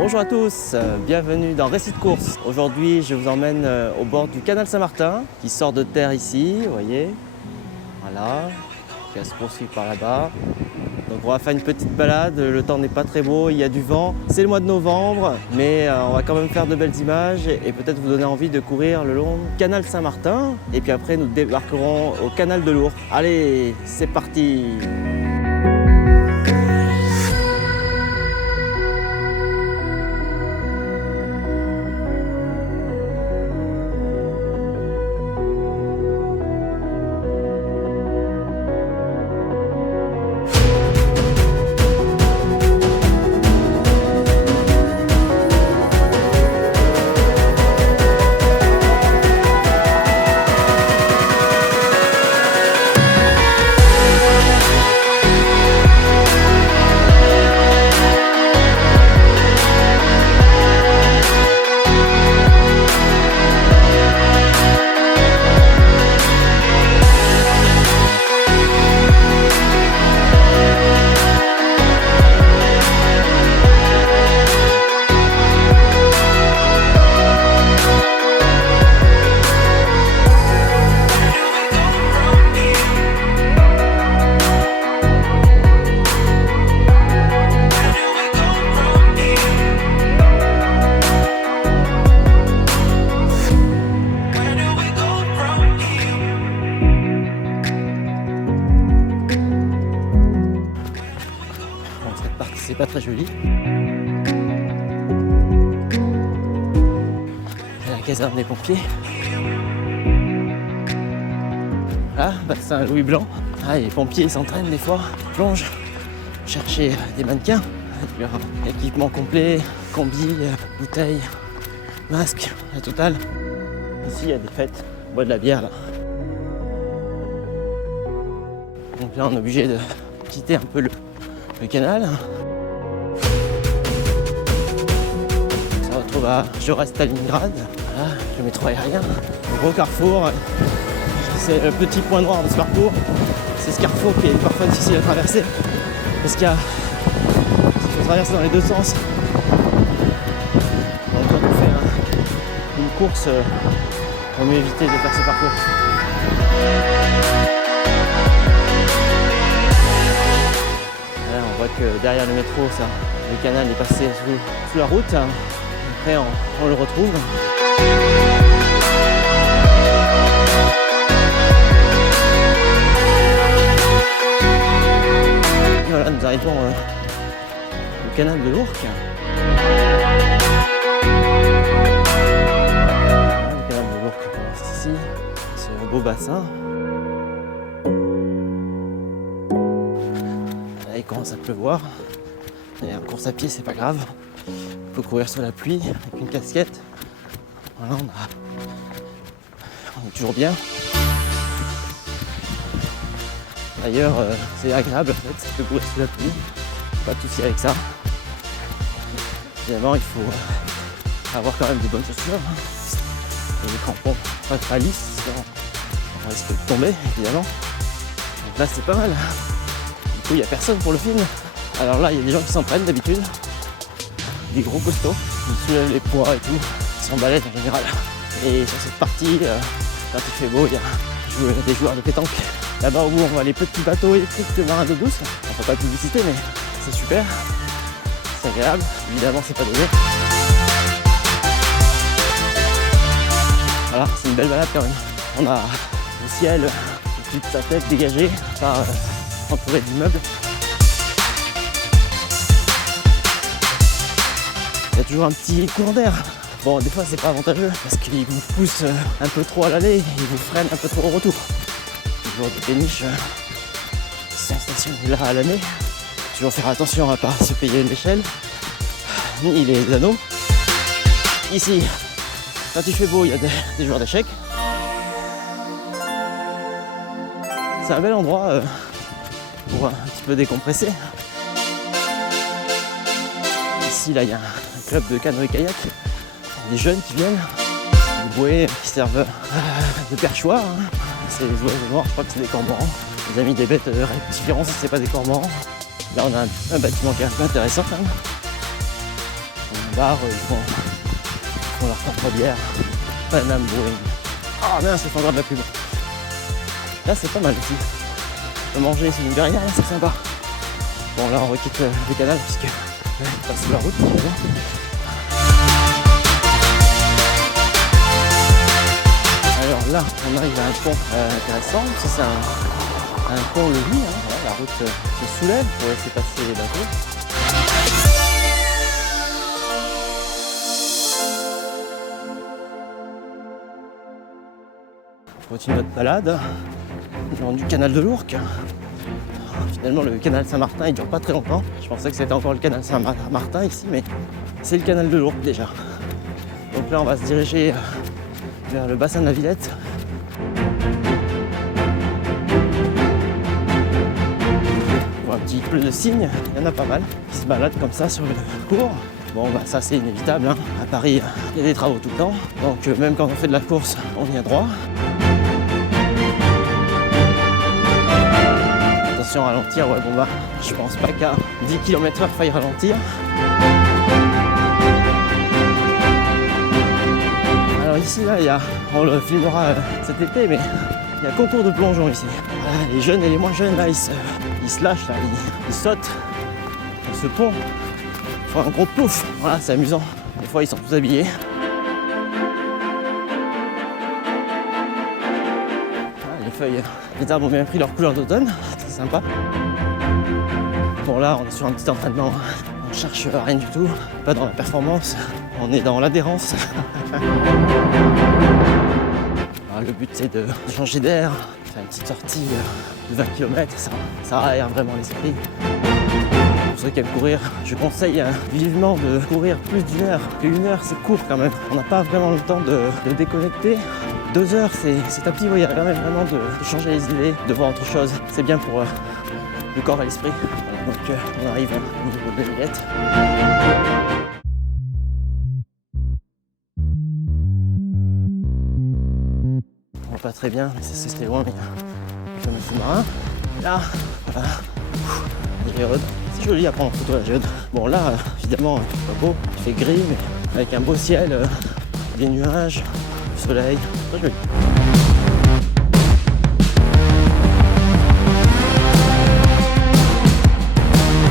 Bonjour à tous, bienvenue dans Récit de course. Aujourd'hui, je vous emmène au bord du canal Saint-Martin qui sort de terre ici, vous voyez. Voilà, qui va se poursuivre par là-bas. Donc on va faire une petite balade, le temps n'est pas très beau, il y a du vent. C'est le mois de novembre, mais on va quand même faire de belles images et peut-être vous donner envie de courir le long du canal Saint-Martin. Et puis après, nous débarquerons au canal de l'Ourcq. Allez, c'est parti! C'est pas très joli. La caserne des pompiers. Ah, bassin Louis Blanc. Ah, les pompiers s'entraînent des fois, ils plongent, chercher des mannequins. Leur équipement complet, combi, bouteilles, masque, la totale. Ici, il y a des fêtes, on boit de la bière là. Donc là, on est obligé de quitter un peu le canal. Je reste à Stalingrad, voilà, le métro aérien, le gros carrefour, c'est le petit point noir de ce parcours. C'est ce carrefour qui est parfois difficile à traverser parce qu'il faut traverser dans les deux sens. Donc quand on fait une course, il vaut mieux éviter de faire ce parcours. Là, on voit que derrière le métro, le canal est passé sous la route. Après, on le retrouve. Et voilà, nous arrivons au canal de l'Ourcq. Voilà, le canal de l'Ourcq commence ici, ce beau bassin. Là, il commence à pleuvoir. Et en course à pied, c'est pas grave. Il faut courir sous la pluie avec une casquette. Voilà, on est toujours bien. D'ailleurs, c'est agréable en fait de courir sous la pluie. Pas de souci avec ça. Évidemment, il faut avoir quand même des bonnes chaussures. Et des crampons pas lisses, sinon on risque de tomber évidemment. Donc là, c'est pas mal. Du coup, il n'y a personne pour le film. Alors là, il y a des gens qui s'entraînent d'habitude. Des gros costauds, qui soulèvent les poids et tout, ils sont balèzes en général. Et sur cette partie, quand il fait beau, il y a des joueurs de pétanque. Là-bas au bout, on voit les petits bateaux électriques de marins d'eau douce. On ne fait pas de publicité, mais c'est super. C'est agréable. Évidemment, c'est pas donné. Voilà, c'est une belle balade quand même. On a le ciel au-dessus de sa tête dégagé par entouré d'immeubles. Il y a toujours un petit courant d'air. Bon, des fois c'est pas avantageux parce qu'il vous pousse un peu trop à l'aller, il vous freine un peu trop au retour. Toujours des péniches sensationnelles là à l'année. Toujours faire attention à pas se payer l'échelle, ni les anneaux. Ici, quand il fait beau, il y a des joueurs d'échecs. C'est un bel endroit pour un petit peu décompresser. Ici, là, il y a un club de canoë-kayak, des jeunes qui viennent, des bouées qui servent de perchoir. C'est des oiseaux noirs, je crois que c'est des cormorans. Ils ont mis des bêtes différentes si c'est pas des cormorans. Là, on a un bâtiment qui est un peu intéressant quand même. bars, ils font leur propre bière. Panam Brewing. Ah mince, c'est encore de la pub. Là c'est pas mal aussi. On peut manger ici une bière, là c'est sympa. Bon là on requitte le canal puisque on passe sur la route. Alors là on arrive à un pont intéressant. Si c'est un pont levis, hein. Voilà, la route se soulève pour laisser passer les bateaux. On continue notre balade le long du canal de l'Ourcq. Finalement le canal Saint-Martin il dure pas très longtemps. Je pensais que c'était encore le canal Saint-Martin ici, mais c'est le canal de l'Ourcq déjà. Donc là on va se diriger vers le bassin de la Villette. On voit un petit peu de cygnes, il y en a pas mal qui se baladent comme ça sur le cours. Bon bah ça c'est inévitable, hein. À Paris il y a des travaux tout le temps, donc même quand on fait de la course on vient droit. Attention à ralentir, ouais bon bah je pense pas qu'à 10 km/h faille ralentir. Alors ici là il y a, on le filmera cet été, mais il y a concours de plongeon ici. Voilà, les jeunes et les moins jeunes là ils se lâchent, là, ils sautent sur ce pont. Ils font un gros plouf, voilà c'est amusant. Des fois ils sont tous habillés. Voilà, les feuilles, les arbres ont bien pris leur couleur d'automne, c'est sympa. Bon là on est sur un petit entraînement, on cherche rien du tout, pas dans la performance, on est dans l'adhérence. Le but c'est de changer d'air, faire une petite sortie de 20 km, ça aère vraiment l'esprit. Pour ceux qui aiment courir, je conseille vivement de courir plus d'une heure. Une heure c'est court quand même, on n'a pas vraiment le temps de déconnecter. 2 heures c'est tapis, il y a quand même vraiment de changer les idées, de voir autre chose. C'est bien pour le corps et l'esprit. Voilà, donc on arrive au niveau de la Villette. Pas très bien, mais c'était loin, mais comme un sous-marin. Là, voilà. La géode. C'est joli à prendre en photo la géode. Bon là, évidemment, c'est pas beau, il fait gris, mais avec un beau ciel, des nuages, du soleil, très joli.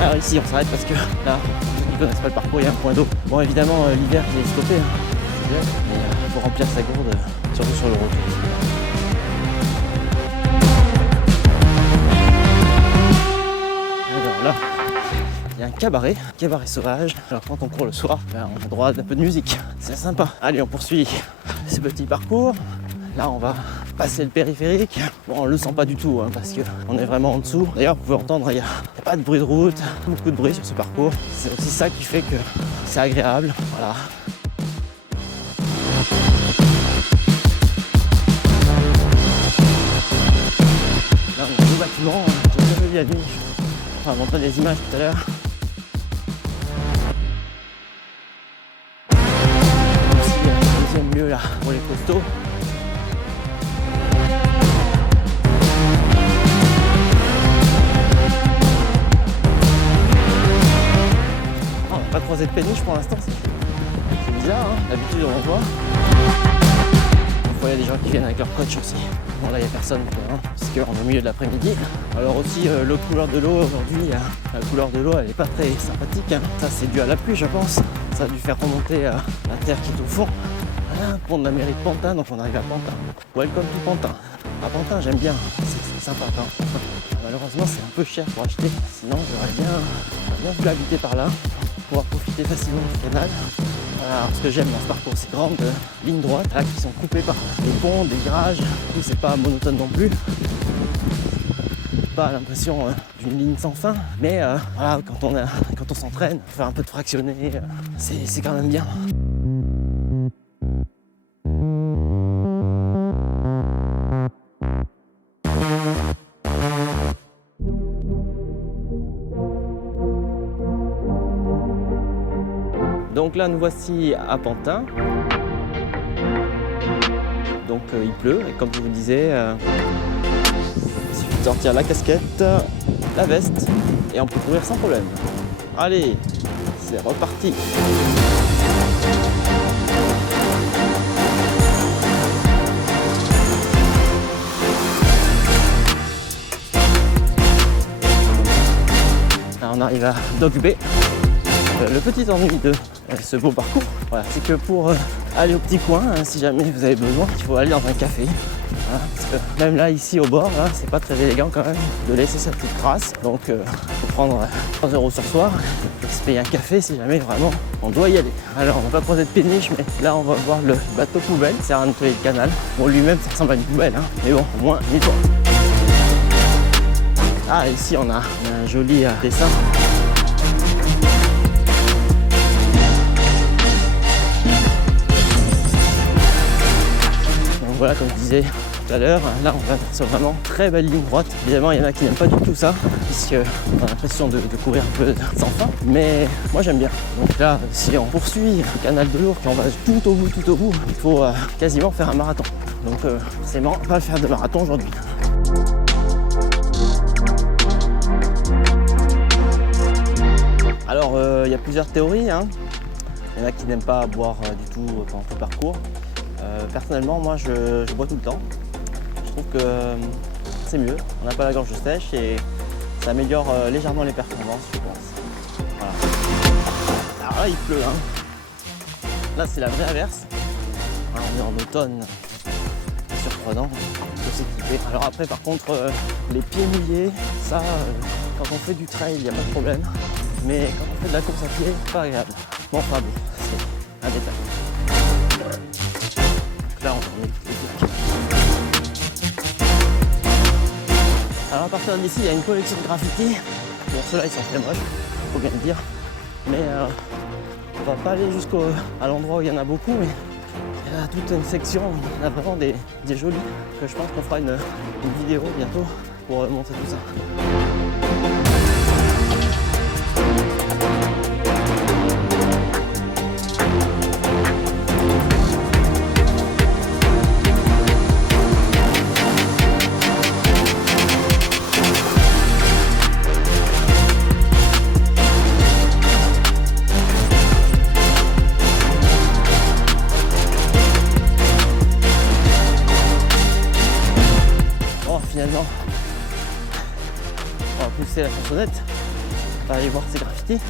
Alors ici on s'arrête parce que là, pour ceux qui ne connaissent pas le parcours, il y a un point d'eau. Bon évidemment l'hiver il est stoppé, hein. Mais il faut remplir sa gourde, surtout sur le retour. Là, il y a un cabaret sauvage. Alors quand on court le soir, on a droit à un peu de musique. C'est sympa. Allez, on poursuit ce petit parcours. Là, on va passer le périphérique. Bon, on le sent pas du tout, hein, parce qu'on est vraiment en dessous. D'ailleurs, vous pouvez entendre, il n'y a pas de bruit de route, beaucoup de bruit sur ce parcours. C'est aussi ça qui fait que c'est agréable. Voilà. Là, on a un beau bâtiment, j'ai déjà vu la nuit. On va montrer des images tout à l'heure. Aussi un deuxième lieu là pour les costauds. Oh, on n'a pas croisé de péniche pour l'instant. C'est bizarre, hein. D'habitude on en voit. Des fois il y a des gens qui viennent avec leur coach aussi. Bon là il n'y a personne parce qu'on est au milieu de l'après-midi. Alors aussi la couleur de l'eau aujourd'hui, la couleur de l'eau elle n'est pas très sympathique, hein. Ça c'est dû à la pluie je pense. Ça a dû faire remonter la terre qui est au fond. Voilà, pont de la mairie de Pantin, donc on arrive à Pantin. Welcome to Pantin. À Pantin j'aime bien, c'est sympa quand même. Malheureusement c'est un peu cher pour acheter, sinon j'aurais bien voulu habiter par là pour pouvoir profiter facilement du canal. Alors, ce que j'aime dans ce parcours, c'est grandes lignes droites là, qui sont coupées par des ponts, des virages. C'est pas monotone non plus. Pas l'impression d'une ligne sans fin, mais voilà, quand on s'entraîne, faire un peu de fractionné, c'est quand même bien. Donc là nous voici à Pantin. Donc il pleut et comme je vous disais, il suffit de sortir la casquette, la veste et on peut courir sans problème. Allez, c'est reparti. Là, on arrive à Dog Bay. Le petit ennui de ce beau parcours, voilà, c'est que pour aller au petit coin, si jamais vous avez besoin, il faut aller dans un café. Voilà, parce que même là, ici au bord, là, c'est pas très élégant quand même de laisser sa petite trace. Donc, il faut prendre 3 € sur soir et se payer un café si jamais vraiment on doit y aller. Alors, on va pas poser de péniche, mais là, on va voir le bateau poubelle. Ça sert à nettoyer le canal. Bon, lui-même, ça ressemble à une poubelle, hein, mais bon, au moins, nettoie. Ah, ici, on a un joli dessin. Voilà, comme je disais tout à l'heure, là on va sur vraiment très belle ligne droite. Évidemment, il y en a qui n'aiment pas du tout ça, puisqu'on a l'impression de courir un peu sans fin. Mais moi j'aime bien. Donc là, si on poursuit le canal de l'Ourcq, on va tout au bout, il faut quasiment faire un marathon. Donc forcément, on va faire de marathon aujourd'hui. Alors, il y a plusieurs théories, hein. Il y en a qui n'aiment pas boire du tout pendant tout le parcours. Personnellement, moi je bois tout le temps. Je trouve que c'est mieux, on n'a pas la gorge sèche et ça améliore légèrement les performances, je pense. Voilà. Alors là, il pleut, hein. Là, c'est la vraie averse. Alors, on est en automne, c'est surprenant, il faut s'équiper. Alors après, par contre, les pieds mouillés, ça, quand on fait du trail, il n'y a pas de problème. Mais quand on fait de la course à pied, c'est pas agréable. Bon, enfin bon, c'est un détail. Là, on est les plaques. Alors à partir d'ici, il y a une collection de graffitis. Bon, ceux-là, ils sont très moches, faut bien le dire. Mais on va pas aller jusqu'à l'endroit où il y en a beaucoup, mais il y a toute une section, il y en a vraiment des jolis, que je pense qu'on fera une vidéo bientôt pour montrer tout ça. Finalement, on va pousser la chansonnette, on va aller voir ces graffitis.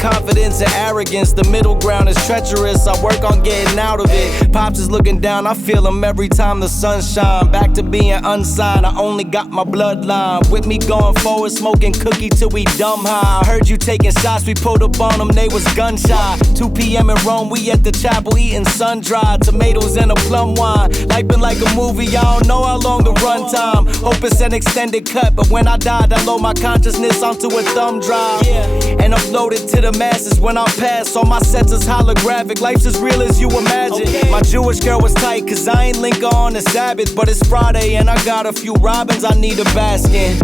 Confidence and arrogance, the middle ground is treacherous. I work on getting out of it. Pops is looking down, I feel him every time the sun shine. Back to being unsigned, I only got my bloodline. With me going forward, smoking cookie till we dumb high. I heard you taking shots, we pulled up on them, they was gun shy. 2 p.m. in Rome, we at the chapel eating sun-dried tomatoes and a plum wine. Life been like a movie, I don't know how long the run time. Hope it's an extended cut, but when I died, I load my consciousness onto a thumb drive. And upload it to the masses when I pass. All my sets is holographic, life's as real as you imagine. My Jewish girl was tight, cause I ain't link on the Sabbath. But it's Friday and I got a few robins I need to bask in.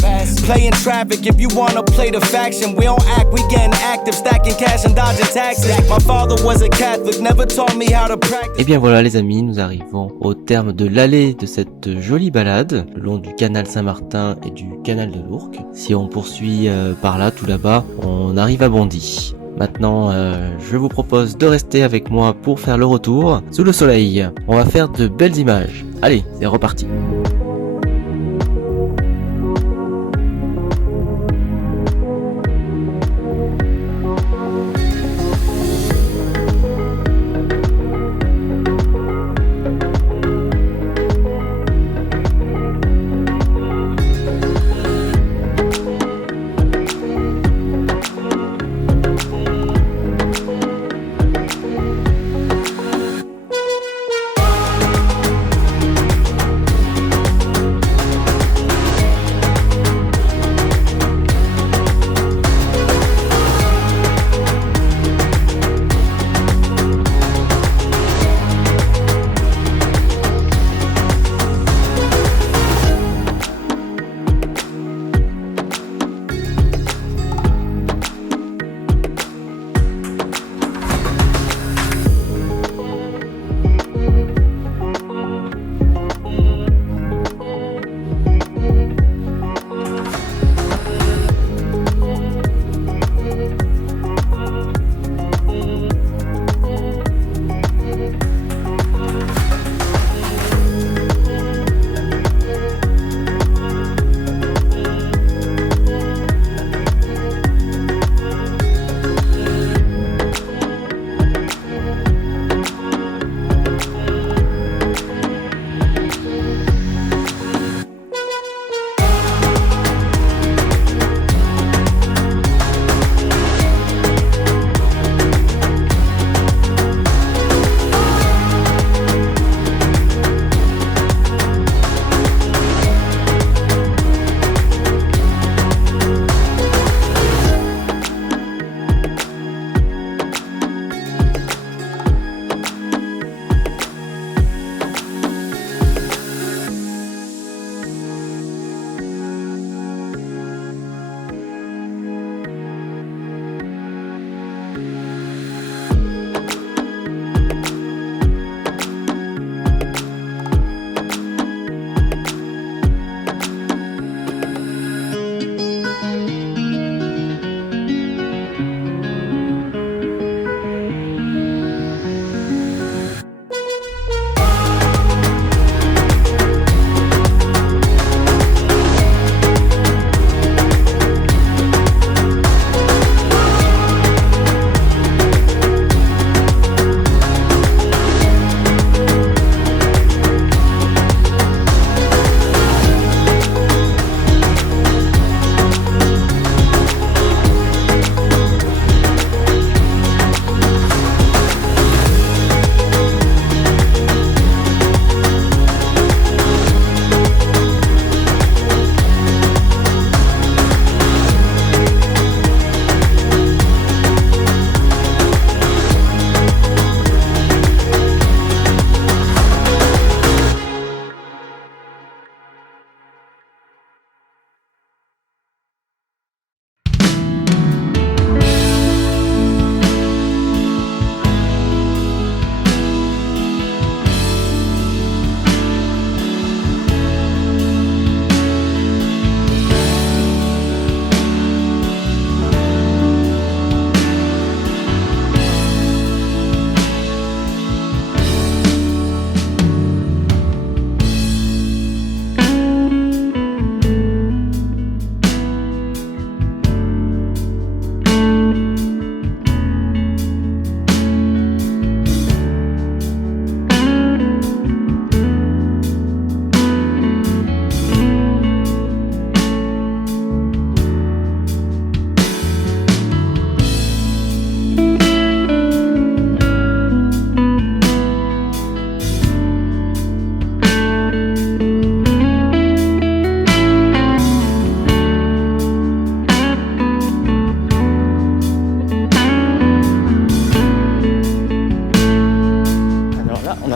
Playing traffic, if you wanna play the faction. We don't act, we getting active, stacking cash and dodging taxes. My father was a Catholic, never taught me how to practice. Et bien voilà les amis, nous arrivons au terme de l'allée de cette jolie balade, le long du canal Saint-Martin et du canal de l'Ourcq. Si on poursuit par là, tout là-bas, on arrive à Bondy. Maintenant, je vous propose de rester avec moi pour faire le retour sous le soleil. On va faire de belles images. Allez, c'est reparti.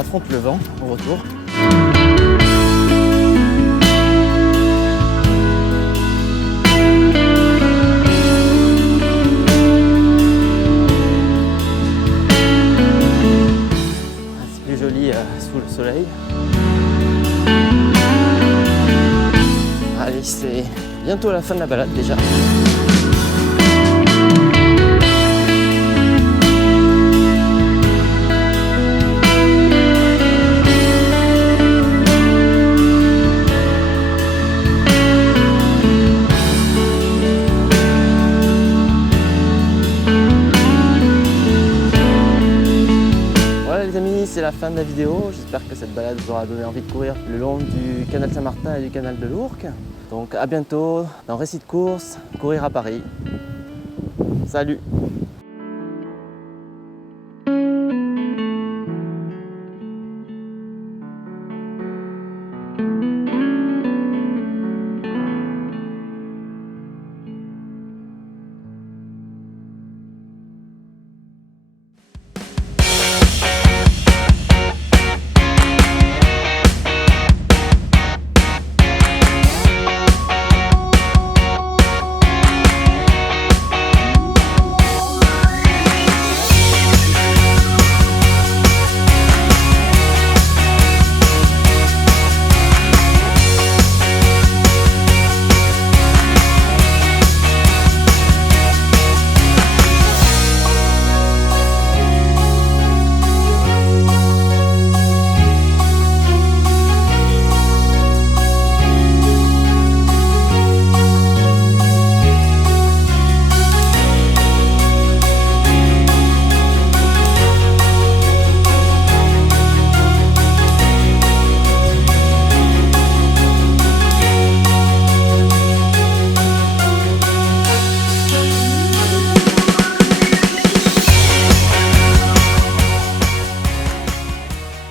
affronte le vent au retour. C'est plus joli sous le soleil. Allez, c'est bientôt la fin de la balade déjà. C'est la fin de la vidéo, j'espère que cette balade vous aura donné envie de courir le long du canal Saint-Martin et du canal de l'Ourcq. Donc à bientôt dans Récit de course, courir à Paris. Salut!